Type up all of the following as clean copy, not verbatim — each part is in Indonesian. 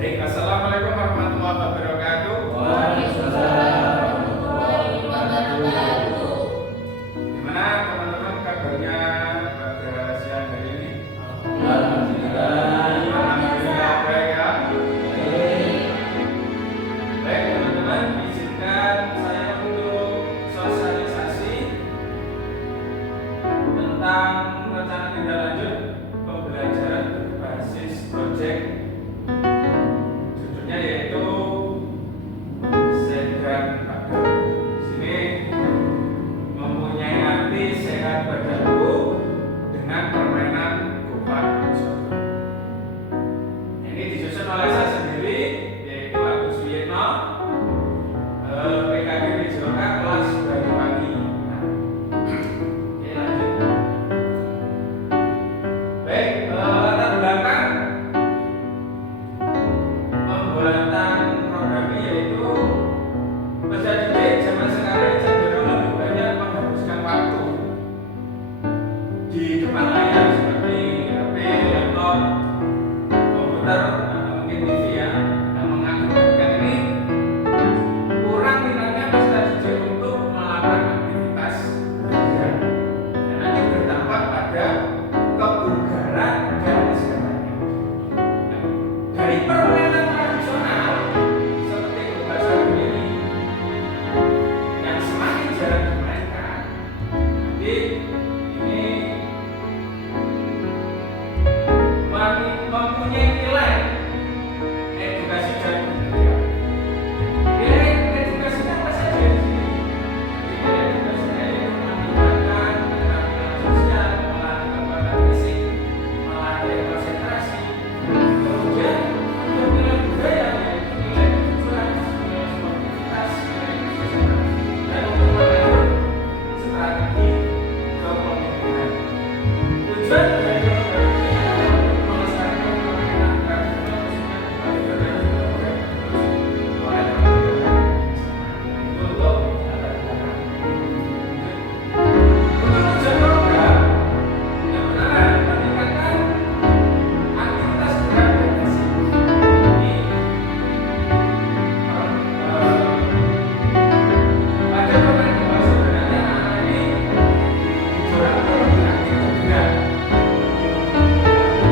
Baik, assalamualaikum warahmatullahi wabarakatuh. Waalaikumsalam warahmatullahi wabarakatuh. Gimana teman-teman kabarnya pada siang hari ini? Alhamdulillah. Alhamdulillah baik ya. Baik. Baik teman-teman, izinkan saya untuk sosialisasi tentang rencana tindak lanjut pembelajaran berbasis proyek. Judulnya yaitu Sehat Badan. Sini mempunyai arti sehat badanku dengan permainan kupat Joko. Ini disusun oleh saya sendiri, yaitu Agus Wiyetno, PKG Wijoka kelas Banyuwangi. Oke, lanjut. Baik, latar belakang pembuatan programnya yaitu peserta didik zaman sekarang cenderung lebih banyak menghabiskan waktu di depan layar seperti HP, laptop, komputer, atau mungkin TV ya, yang mengakibatkan ini kurang minatnya peserta didik untuk melakukan aktivitas belajar dan nanti berdampak pada kebugaran dan kesehatannya. Dari permainan tradisional seperti bahasa ini yang semakin jarang dimainkan, tapi ini mempunyai nilai edukasi dan budaya. Nilai edukasinya apa saja di sini? Nilai edukasinya yaitu meningkatkan keterampilan sosial, melatih kekuatan fisik, melatih konsentrasi. Kemudian untuk nilai budaya yaitu nilai kejujuran, nilai sportivitas, nilai kesejahteraan, dan untuk membangun strategi kepemimpinan. Tujuan dari program ini adalah untuk melestarikan permainan tradisional khususnya di Bali dan juga oleh teman-teman itu untuk latar belakang. Untuk tujuan program yang pertama meningkatkan aktivitas gerak dan fisik. Ini pada permainan bahasa sebenarnya anak-anak ini didorong untuk lebih aktif bergerak.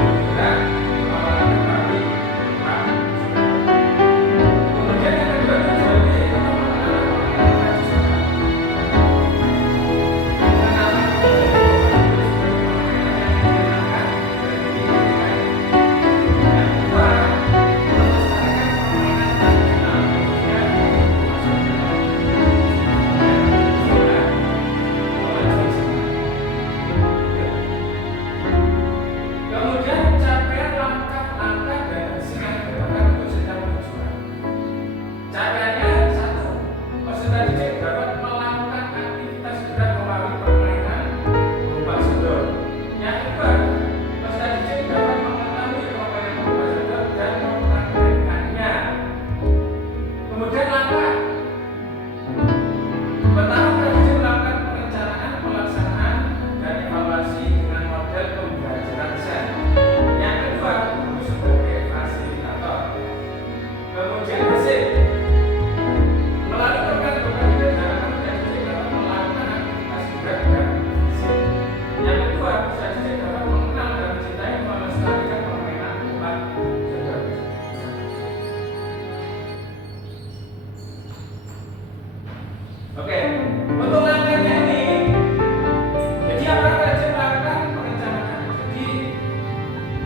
Bergerak, olahraga pagi, rumah. Kemudian yang kedua tujuannya yaitu mengenalkan permainan tradisional. Mengenalkan kembali sebagai permainan yang menyenangkan dan diinginkan. Yang kedua, melestarikan permainan tradisional khususnya masuk ke dalam zona pemajuan Kemudian capaian langkah-langkah dan hasil yang diharapkan untuk senjata tujuan. Capaiannya satu, peserta didik dapat melakukan aktivitas gerak melalui permainan berupa sodor. Yang kedua, peserta didik dapat mengetahui permainan berupa sodor dan mempraktekkannya. Kemudian langkah pertama, presiden melakukan perencanaan, pelaksanaan, dan evaluasi dengan model pembelajaran SEN. Yang kedua, guru sebagai fasilitator. Kemudian hasil melalui program berbagai diharapkan presiden dapat melakukan aktivitas gerak dan fisik. Yang kedua, presiden dapat mengenal dan mencintai melestarikan permainan kupat Joko. Oke, untuk langkahnya ini, jadi apa yang saya lakukan perencanaan. Jadi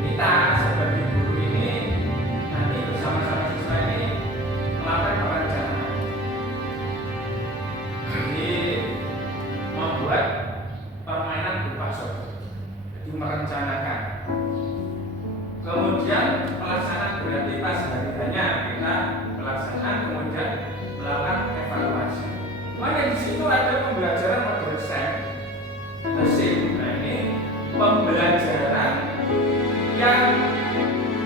kita sebagai guru ini nanti bersama-sama siswa ini melakukan perencanaan. Jadi membuat permainan berupa sodor. Jadi merencanakan. Kemudian pelaksanaan berarti pas hari-harinya kita pelaksanaan, kemudian melakukan evaluasi. Makanya di situ ada pembelajaran model SEM. Nah ini pembelajaran yang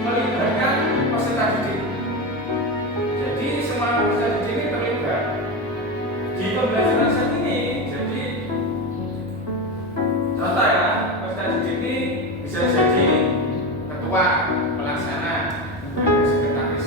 melibatkan peserta didik. Jadi semua peserta didik ini terlibat di pembelajaran SEM ini. Jadi contoh ya, peserta didik ini bisa jadi ketua pelaksana, sekretaris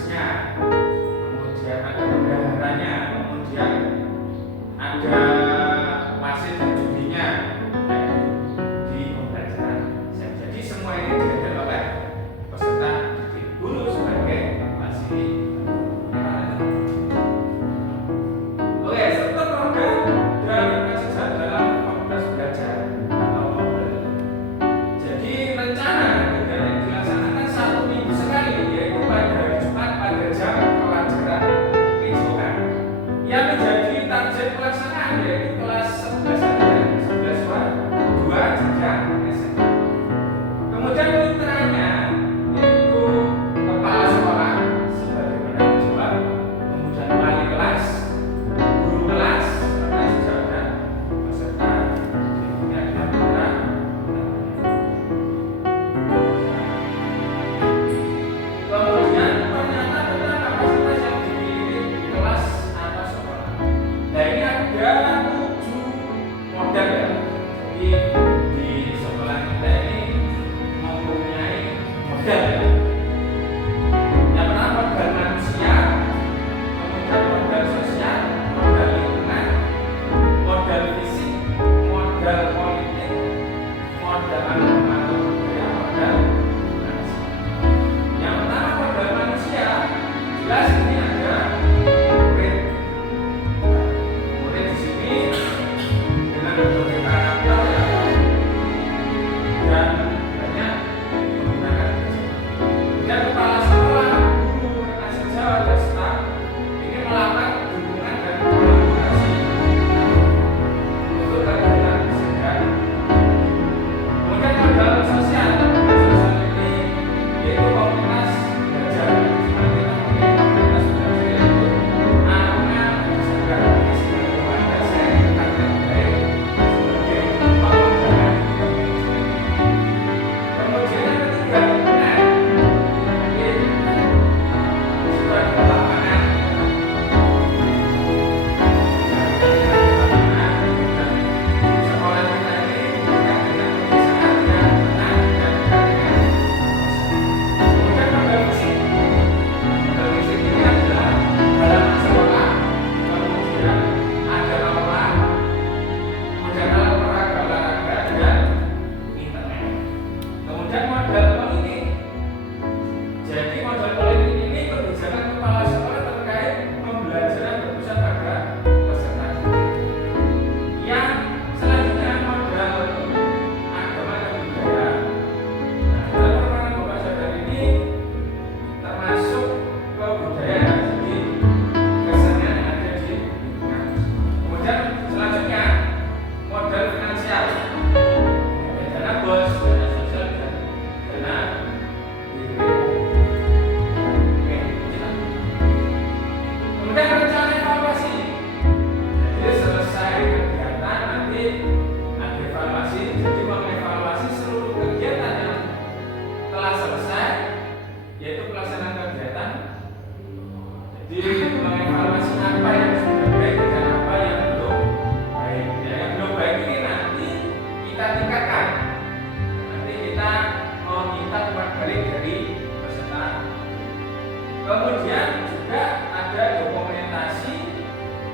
Kemudian juga ada dokumentasi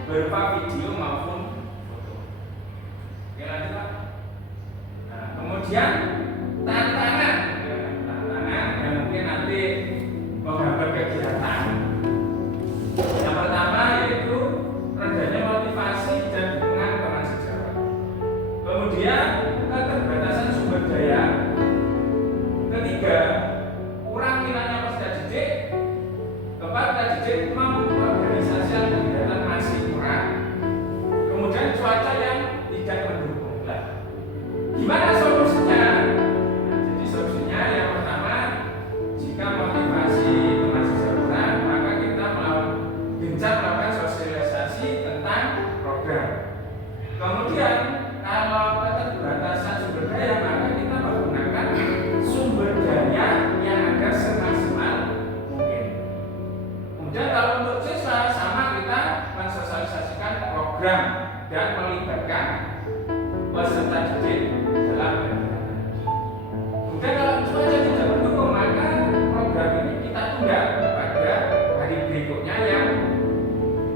berupa video maupun foto. Oke, lanjut Pak. Nah, kemudian tantangan yang mungkin nanti menghambat kegiatan. Yang pertama yaitu rendahnya motivasi dan dukungan teman sejawat. Kemudian keterbatasan sumber daya. Ketiga, kurang minatnya peserta didik. Keempat, peserta didik mengorganisasikan kegiatan masih kurang. Kemudian cuaca yang tidak mendukung. Nah, gimana solusinya? Nah, jadi solusinya yang pertama, jika motivasi teman siswa kurang, maka kita gencar melakukan sosialisasi tentang program. Kemudian kalau keterbatasan sumber daya, maka kita menggunakan sumber daya yang ada semaksimal mungkin. Kemudian kalau untuk siswa sama, kita mensosialisasikan program dan melibatkan peserta didik dalam kegiatan. Kemudian kalau cuaca tidak mendukung, maka program ini kita tunda pada hari berikutnya yang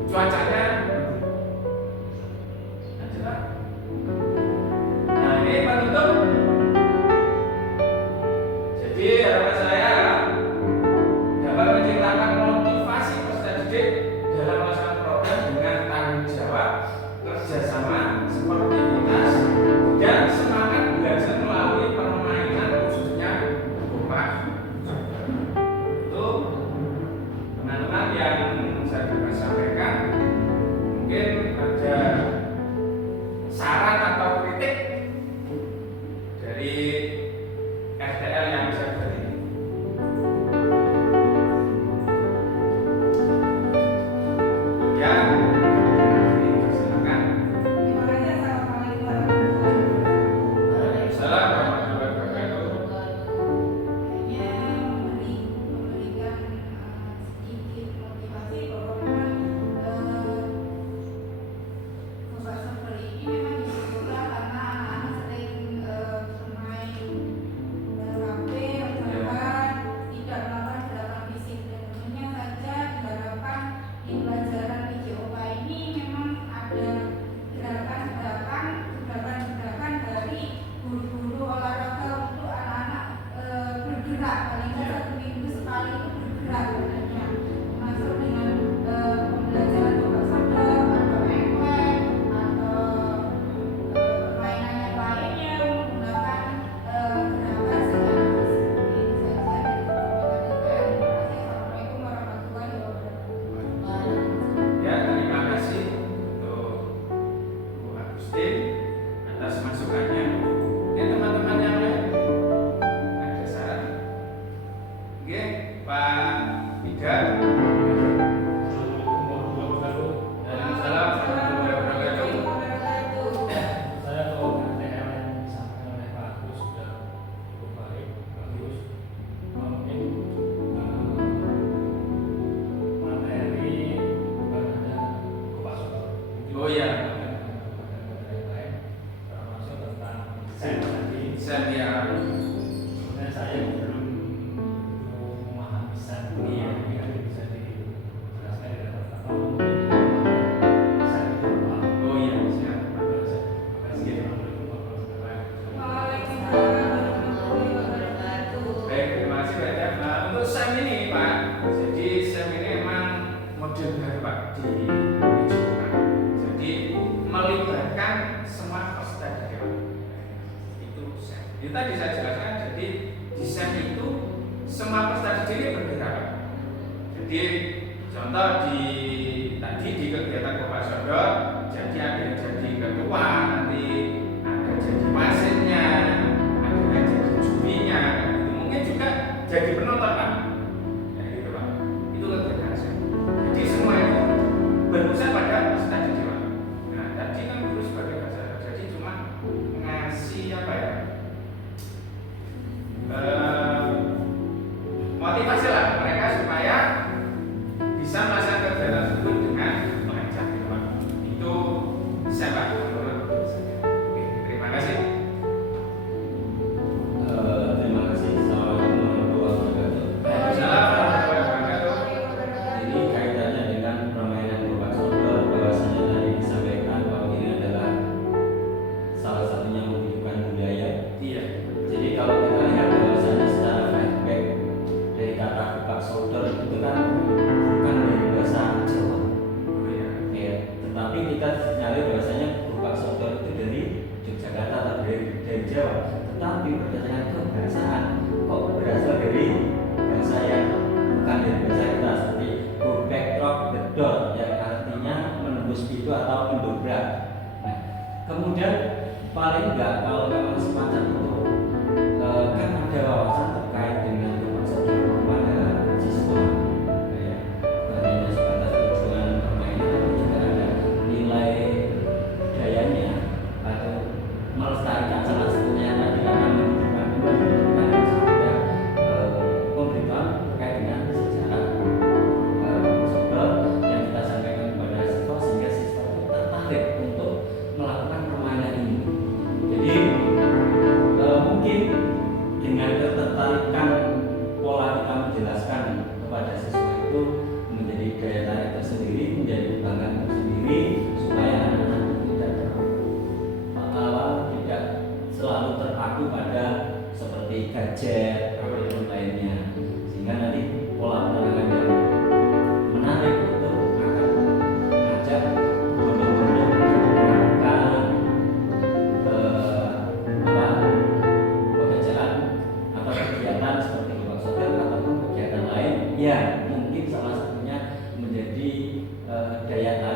cuacanya mendukung. Lanjut Pak. Nah, ini penutup. Jadi harapan saya dapat menciptakan motivasi peserta didik dalam melaksanakan program dengan tanggung jawab, kerjasama, sportivitas, dan semangat belajar melalui permainan khususnya kompak. Itu teman-teman yang saya dapat sampaikan. Mungkin ada saran atau kritik dari RTL yang bisa beri. Ya, silakan. Terima kasih. Assalamualaikum warahmatullahi wabarakatuh. Waalaikumsalam warahmatullahi wabarakatuh. Hanya memberikan sedikit motivasi bahwa memang pembahasan kali ini memang dibutuhkan karena anak-anak sering bermain HP, bahkan tidak melakukan gerakan fisik. Dan tentunya saja diharapkan di pelajaran PJOK ini memang ada gerakan dari guru-guru olahraga untuk anak-anak bergerak, paling tidak 1 minggu sekali itu bergerak sebenarnya, termasuk dengan pembelajaran bola sadar atau engklek atau permainan yang lainnya menggunakan gerakan secara fisik. Ini saja dari komentar saya. Terima kasih. Assalamualaikum warahmatullahi wabarakatuh. Ya, terima kasih untuk Bu Agustin atas masukannya. Oke, teman-teman yang lain ada saran? Oke, Pak Ida. Waalaikumsalam warahmatullahi wabarakatuh. Saya tahu RTL yang disampaikan oleh Pak Agus sudah cukup bagus. Mungkin materi bukan hanya Kopas. Oh ya, Materi lain termasuk tentang sen tadi. saya Sebenarnya saya belum memahami sen ini ya, ini bisa dijelaskan di dalam apa mungkin sen itu apa. Oh iya, siap. Terima kasih. Assalamualaikum warahmatullahi wabarakatuh. Waalaikumsalam warahmatullahi wabarakatuh. Baik, terima kasih banyak. Nah, untuk SEM ini Pak, jadi SEM ini memang model baru Pak di Jepang. Jadi melibatkan semua peserta didik. Itu SEM. Itu tadi saya jelaskan. Jadi di SEM itu semua peserta didik ini bergerak. Jadi contoh tadi di kegiatan Kopas Sodor, jadi ada yang jadi ketua, nanti ada jadi wasitnya, ada yang jadi jubinya, gitu. Mungkin juga jadi penonton Pak. Ya gitu Pak. Itu kegiatan SEM. Jadi semua itu berpusat pada peserta didik Pak. Nah tadi kan guru sebagai bahasa jadi cuma ngasih apa ya? Motivasi lah mereka supaya bisa melaksanakan kegiatan tersebut dengan lancar gitu Pak. Itu saya Pak menurut saya. Oke, terima kasih. Terima kasih. Assalamualaikum warahmatullahi kemudian paling enggak kalau memang semacam itu kan ada wawasan terkait dengan kepesertaan pada siswa ya, bukan hanya sebatas tujuan permainan tapi juga ada nilai budayanya atau melestarikan salah satunya tadi akan menunjukkan ada pemberitahuan terkait dengan sejarah sebab yang kita sampaikan kepada siswa sehingga siswa itu tertarik untuk melakukan permainan ini. Jadi mungkin dengan ketertarikan pola kita menjelaskan kepada siswa itu menjadi daya tarik tersendiri, menjadi kebanggaan tersendiri supaya anak-anak tidak tidak selalu terpaku pada seperti gadget atau yang lainnya, sehingga nanti pola penanganan yang menarik itu akan mengajak benar-benar melakukan pekerjaan atau kegiatan seperti kelompok sosial ataupun kegiatan lain yang mungkin salah satunya menjadi daya tarik